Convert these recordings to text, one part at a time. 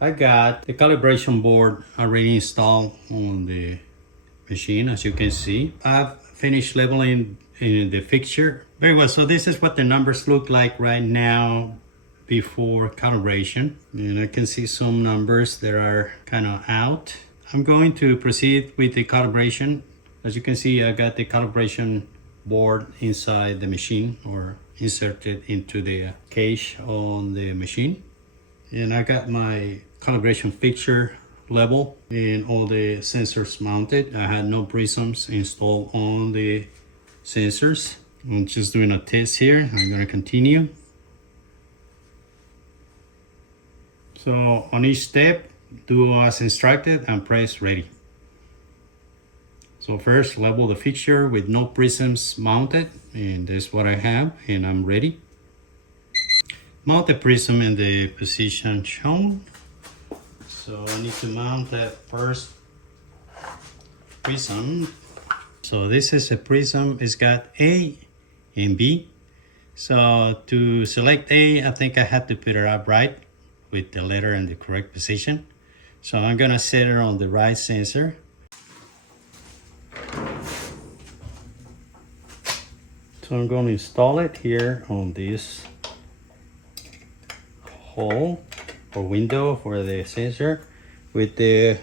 I got the calibration board already installed on the machine, as you can see. I've finished labeling in the fixture. Very well, so this is what the numbers look like right now before calibration. And I can see some numbers that are kind of out. I'm going to proceed with the calibration. As you can see, I got the calibration board inside the machine or inserted into the cage on the machine. And I got my calibration fixture level and all the sensors mounted. I had no prisms installed on the sensors. I'm just doing a test here. I'm going to continue. So on each step, do as instructed and press ready. So first, level the fixture with no prisms mounted, and this is what I have, and I'm ready. Mount the prism in the position shown. So I need to mount that first prism. So this is a prism. It's got A and B. So to select A, I think I have to put it upright with the letter in the correct position. So I'm gonna set it on the right sensor. So I'm going to install it here on this hole or window for the sensor with the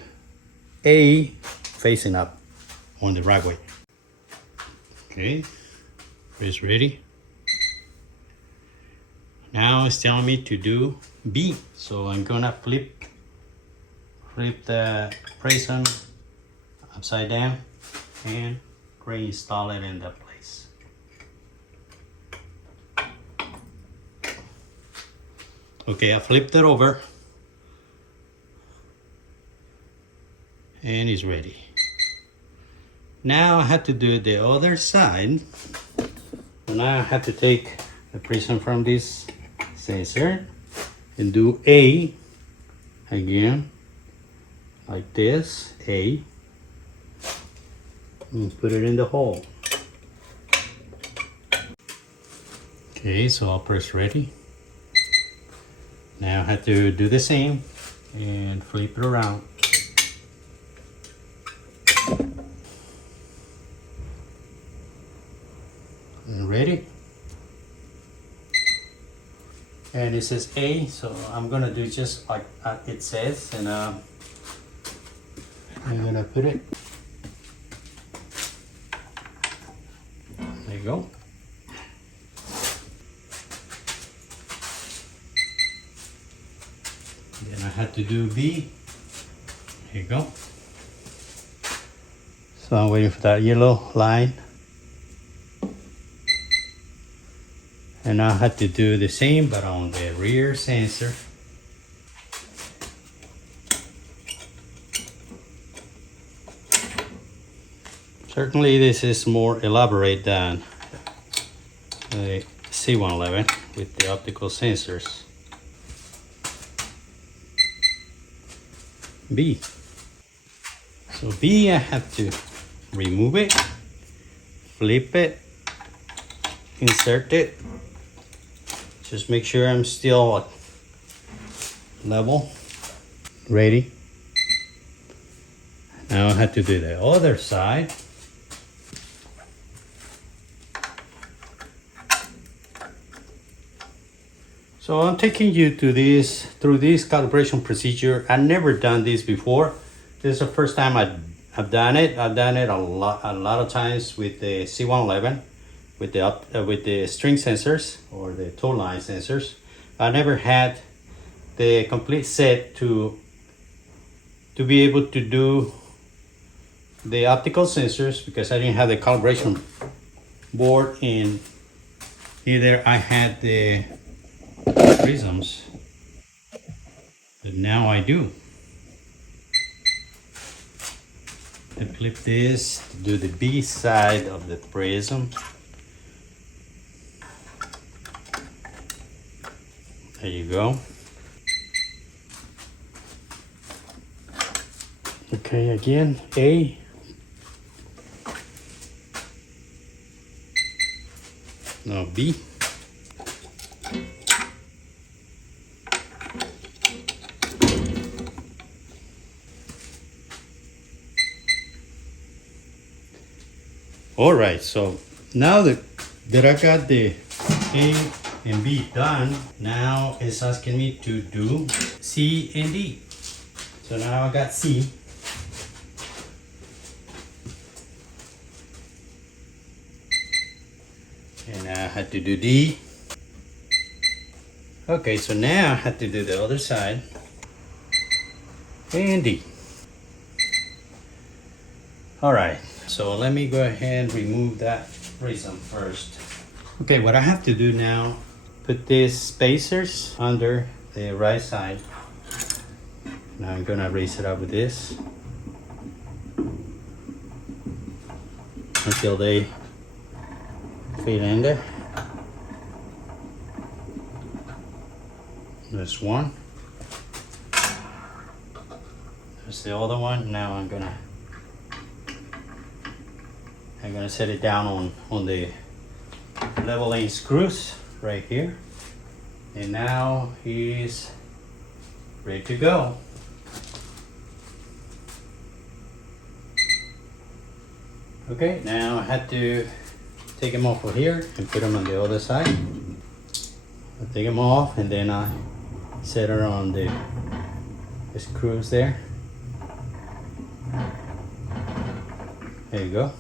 A facing up on the right way. Okay, it's ready. Now it's telling me to do B. So I'm gonna flip the prism upside down and reinstall it in the place. Okay, I flipped it over and it's ready. Now I have to do the other side. Now I have to take the prism from this sensor and do A again, like this, A, and put it in the hole. Okay, so I'll press ready. Now I have to do the same and flip it around. And ready. And it says A, so I'm gonna do just like it says, and I'm gonna put it. There you go. Then I had to do B. Here you go. So I'm waiting for that yellow line. And I had to do the same, but on the rear sensor. Certainly this is more elaborate than the C111 with the optical sensors. B. So B, I have to remove it, flip it, insert it. Just make sure I'm still level. Ready. Now I have to do the other side. So I'm taking you to through this calibration procedure. I've never done this before. This is the first time I've done it. I've done it a lot of times with the C111. With the string sensors or the toe line sensors. I never had the complete set to be able to do the optical sensors because I didn't have the calibration board, and either I had the prisms, but now I do. I flip this to do the B side of the prism. There you go. Okay, again, A. Now B. All right, so now that I got the A and B done, now it's asking me to do C and D. So now I got C. And I had to do D. Okay, so now I have to do the other side. And D. All right, so let me go ahead and remove that prism first. Okay, what I have to do now, put these spacers under the right side. Now I'm gonna raise it up with this until they fit in there. There's one. There's the other one. Now I'm gonna set it down on the leveling screws right here. And now he's ready to go. Okay, now I had to take him off of here and put him on the other side. I take him off and then I set her on the screws there. There you go.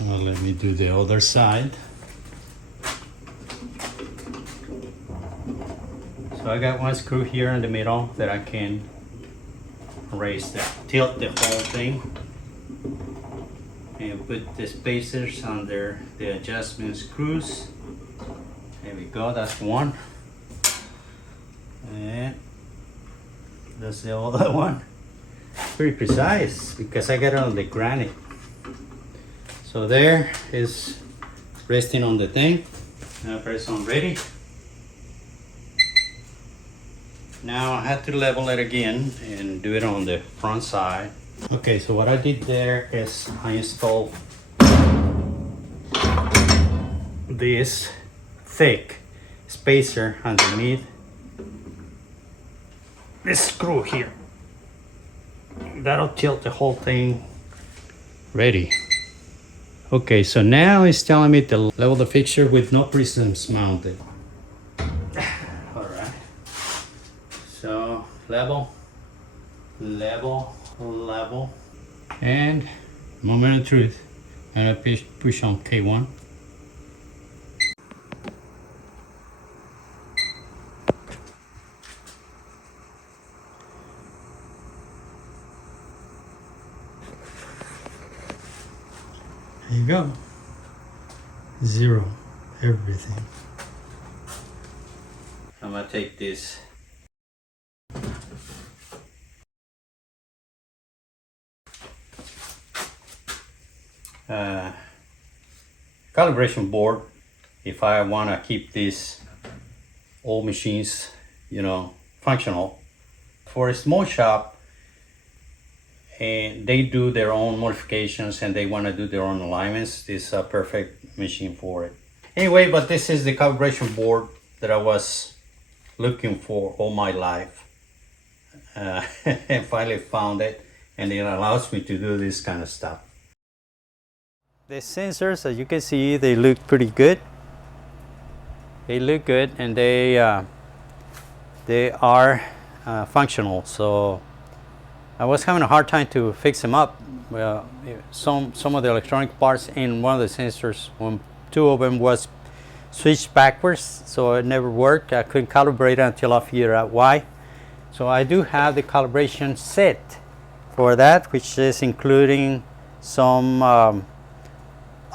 Now let me do the other side. So I got one screw here in the middle that I can tilt the whole thing and put the spacers under the adjustment screws. There we go, that's one. And that's the other one. Pretty precise because I got it on the granite. So there is resting on the thing. Now press on ready. Now I have to level it again and do it on the front side. Okay, so what I did there is I installed this thick spacer underneath this screw here. That'll tilt the whole thing ready. Okay, so now it's telling me to level the fixture with no prisms mounted. All right. So level, level, level, and moment of truth. And I push on K1. There you go. Zero, everything. I'm gonna take this calibration board if I want to keep these old machines, functional. For a small shop, and they do their own modifications and they want to do their own alignments, this is a perfect machine for it. Anyway, but this is the calibration board that I was looking for all my life. And finally found it, and it allows me to do this kind of stuff. The sensors, as you can see, they look pretty good. They look good, and they are functional. So I was having a hard time to fix them up. Well, some of the electronic parts in one of the sensors, two of them was switched backwards, so it never worked. I couldn't calibrate it until I figured out why. So I do have the calibration set for that, which is including some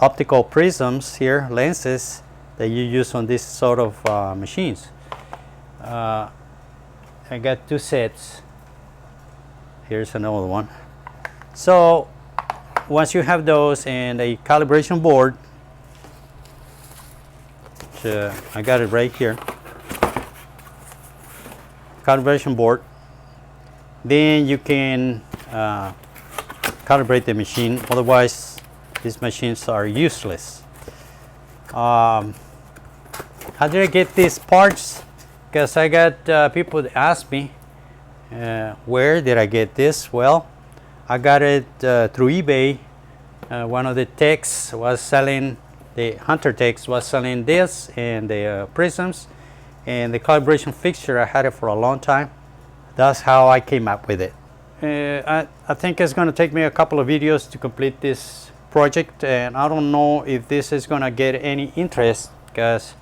optical prisms here, lenses that you use on this sort of machines. I got two sets. Here's another one. So once you have those and a calibration board, which, I got it right here, calibration board, then you can calibrate the machine. Otherwise, these machines are useless. How did I get these parts? Because I got people that ask me, where did I get this? Well, I got it through eBay One of the techs was selling, the Hunter techs was selling this and the prisms and the calibration fixture. I had it for a long time. That's how I came up with it. I think it's going to take me a couple of videos to complete this project, and I don't know if this is going to get any interest because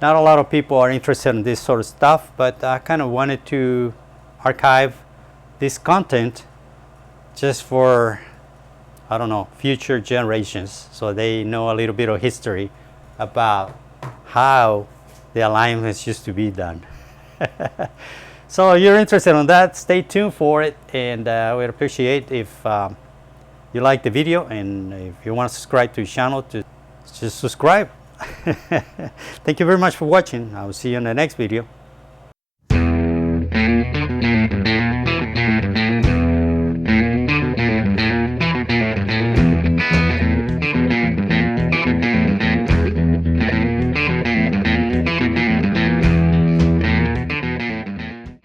not a lot of people are interested in this sort of stuff, but I kind of wanted to archive this content just for, I don't know, future generations, so they know a little bit of history about how the alignments used to be done. So if you're interested in that, stay tuned for it, and I would appreciate if you like the video, and if you want to subscribe to the channel, to just subscribe. Thank you very much for watching. I will see you in the next video.